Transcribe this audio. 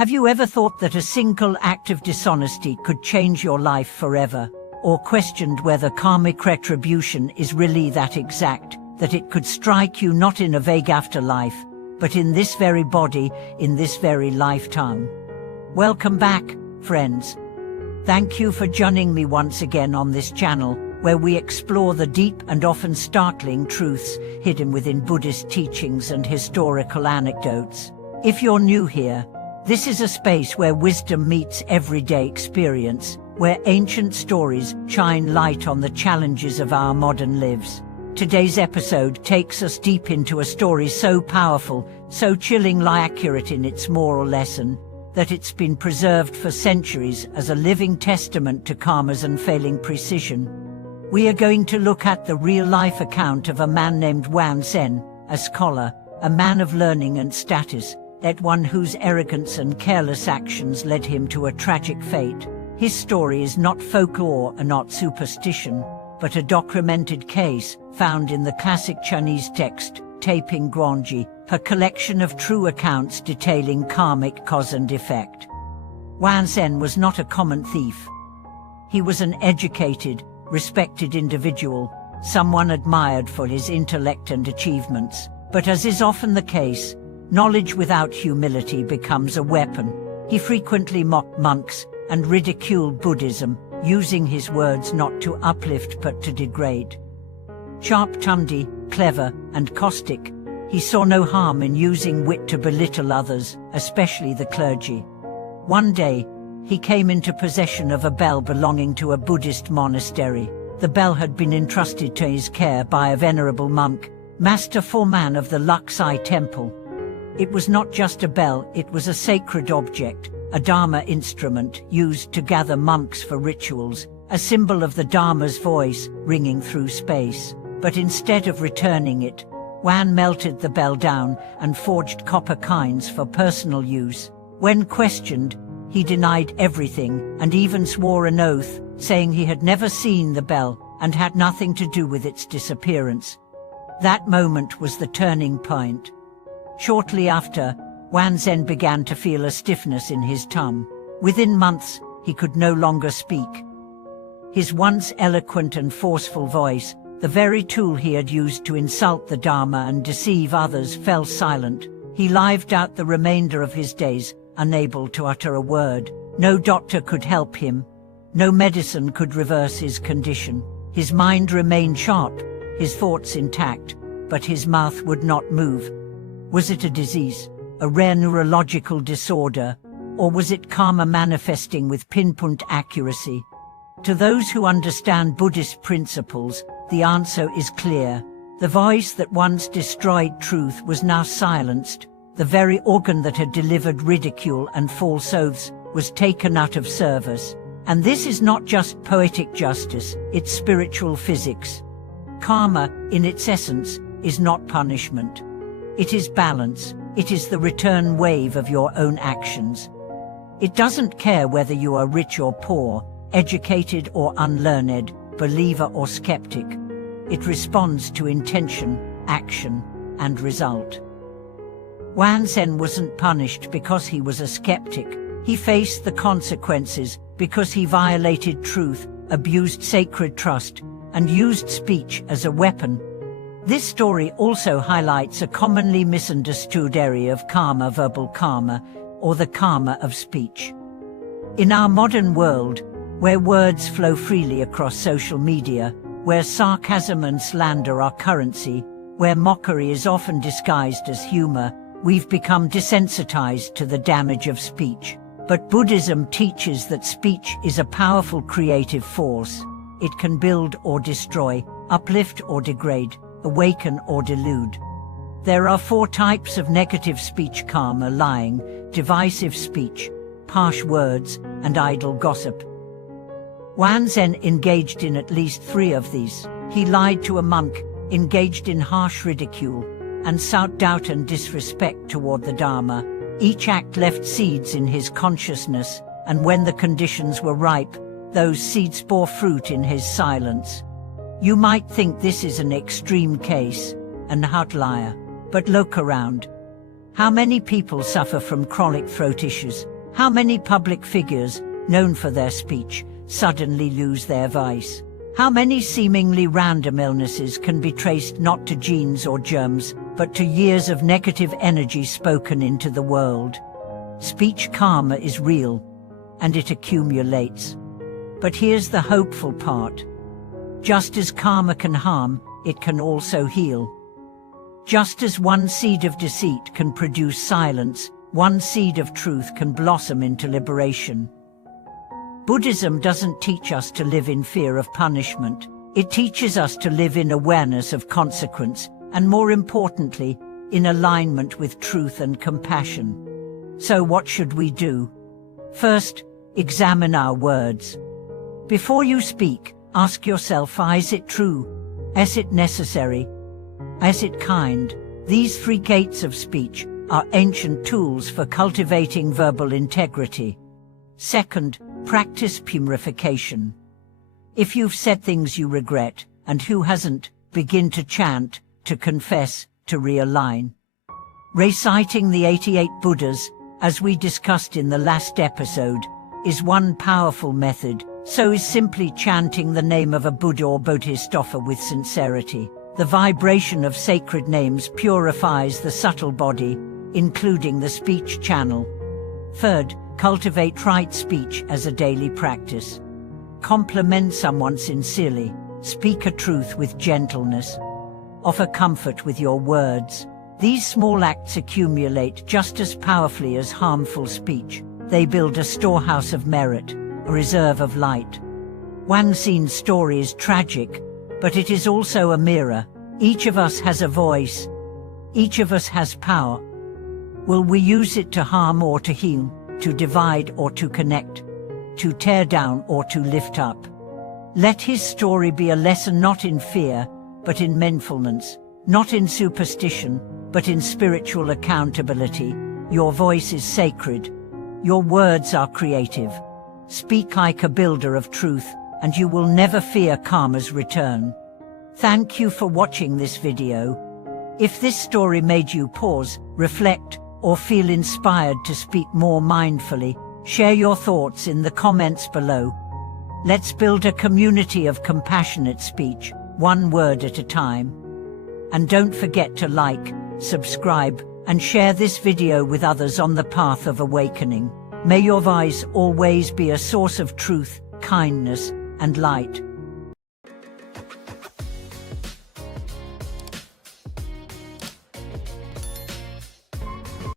Have you ever thought that a single act of dishonesty could change your life forever? Or questioned whether karmic retribution is really that exact, that it could strike you not in a vague afterlife, but in this very body, in this very lifetime? Welcome back, friends. Thank you for joining me once again on this channel, where we explore the deep and often startling truths hidden within Buddhist teachings and historical anecdotes. If you're new here, this is a space where wisdom meets everyday experience, where ancient stories shine light on the challenges of our modern lives. Today's episode takes us deep into a story so powerful, so chillingly accurate in its moral lesson, that it's been preserved for centuries as a living testament to karma's unfailing precision. We are going to look at the real-life account of a man named Wan Zhen, a scholar, a man of learning and status, yet one whose arrogance and careless actions led him to a tragic fate. His story is not folklore and not superstition, but a documented case found in the classic Chinese text, Taiping Guanji, a collection of true accounts detailing karmic cause and effect. Wan Zhen was not a common thief. He was an educated, respected individual, someone admired for his intellect and achievements. But as is often the case, knowledge without humility becomes a weapon. He frequently mocked monks and ridiculed Buddhism, using his words not to uplift but to degrade. Sharp-tongued, clever, and caustic, he saw no harm in using wit to belittle others, especially the clergy. One day, he came into possession of a bell belonging to a Buddhist monastery. The bell had been entrusted to his care by a venerable monk, Master Foreman of the Luxi Temple. It was not just a bell, it was a sacred object, a Dharma instrument used to gather monks for rituals, a symbol of the Dharma's voice ringing through space. But instead of returning it, Wan melted the bell down and forged copper coins for personal use. When questioned, he denied everything and even swore an oath, saying he had never seen the bell and had nothing to do with its disappearance. That moment was the turning point. Shortly after, Wan Zhen began to feel a stiffness in his tongue. Within months, he could no longer speak. His once eloquent and forceful voice, the very tool he had used to insult the Dharma and deceive others, fell silent. He lived out the remainder of his days, unable to utter a word. No doctor could help him. No medicine could reverse his condition. His mind remained sharp, his thoughts intact, but his mouth would not move. Was it a disease, a rare neurological disorder, or was it karma manifesting with pinpoint accuracy? To those who understand Buddhist principles, the answer is clear. The voice that once destroyed truth was now silenced. The very organ that had delivered ridicule and false oaths was taken out of service. And this is not just poetic justice, it's spiritual physics. Karma, in its essence, is not punishment. It is balance. It is the return wave of your own actions. It doesn't care whether you are rich or poor, educated or unlearned, believer or skeptic. It responds to intention, action, and result. Wan Zhen wasn't punished because he was a skeptic. He faced the consequences because he violated truth, abused sacred trust, and used speech as a weapon. This story also highlights a commonly misunderstood area of karma, verbal karma, or the karma of speech. In our modern world, where words flow freely across social media, where sarcasm and slander are currency, where mockery is often disguised as humor, we've become desensitized to the damage of speech. But Buddhism teaches that speech is a powerful creative force. It can build or destroy, uplift or degrade, awaken or delude. There are 4 types of negative speech: karma, lying, divisive speech, harsh words, and idle gossip. Wan Zhen engaged in at least 3 of these. He lied to a monk, engaged in harsh ridicule, and sowed doubt and disrespect toward the Dharma. Each act left seeds in his consciousness, and when the conditions were ripe, those seeds bore fruit in his silence. You might think this is an extreme case, an outlier, but look around. How many people suffer from chronic throat issues? How many public figures, known for their speech, suddenly lose their voice? How many seemingly random illnesses can be traced not to genes or germs, but to years of negative energy spoken into the world? Speech karma is real, and it accumulates. But here's the hopeful part. Just as karma can harm, it can also heal. Just as one seed of deceit can produce silence, one seed of truth can blossom into liberation. Buddhism doesn't teach us to live in fear of punishment. It teaches us to live in awareness of consequence, and more importantly, in alignment with truth and compassion. So what should we do? First, examine our words. Before you speak, ask yourself, is it true? Is it necessary? Is it kind? These three gates of speech are ancient tools for cultivating verbal integrity. Second, practice purification. If you've said things you regret, and who hasn't, begin to chant, to confess, to realign. Reciting the 88 Buddhas, as we discussed in the last episode, is one powerful method. So is simply chanting the name of a Buddha or Bodhisattva with sincerity. The vibration of sacred names purifies the subtle body, including the speech channel. Third, cultivate right speech as a daily practice. Compliment someone sincerely, speak a truth with gentleness, offer comfort with your words. These small acts accumulate just as powerfully as harmful speech. They build a storehouse of merit, a reserve of light. Wang Xin's story is tragic, but it is also a mirror. Each of us has a voice. Each of us has power. Will we use it to harm or to heal, to divide or to connect, to tear down or to lift up? Let his story be a lesson not in fear, but in mindfulness, not in superstition, but in spiritual accountability. Your voice is sacred. Your words are creative. Speak like a builder of truth, and you will never fear karma's return. Thank you for watching this video. If this story made you pause, reflect, or feel inspired to speak more mindfully, share your thoughts in the comments below. Let's build a community of compassionate speech, one word at a time. And don't forget to like, subscribe, and share this video with others on the path of awakening. May your voice always be a source of truth, kindness, and light.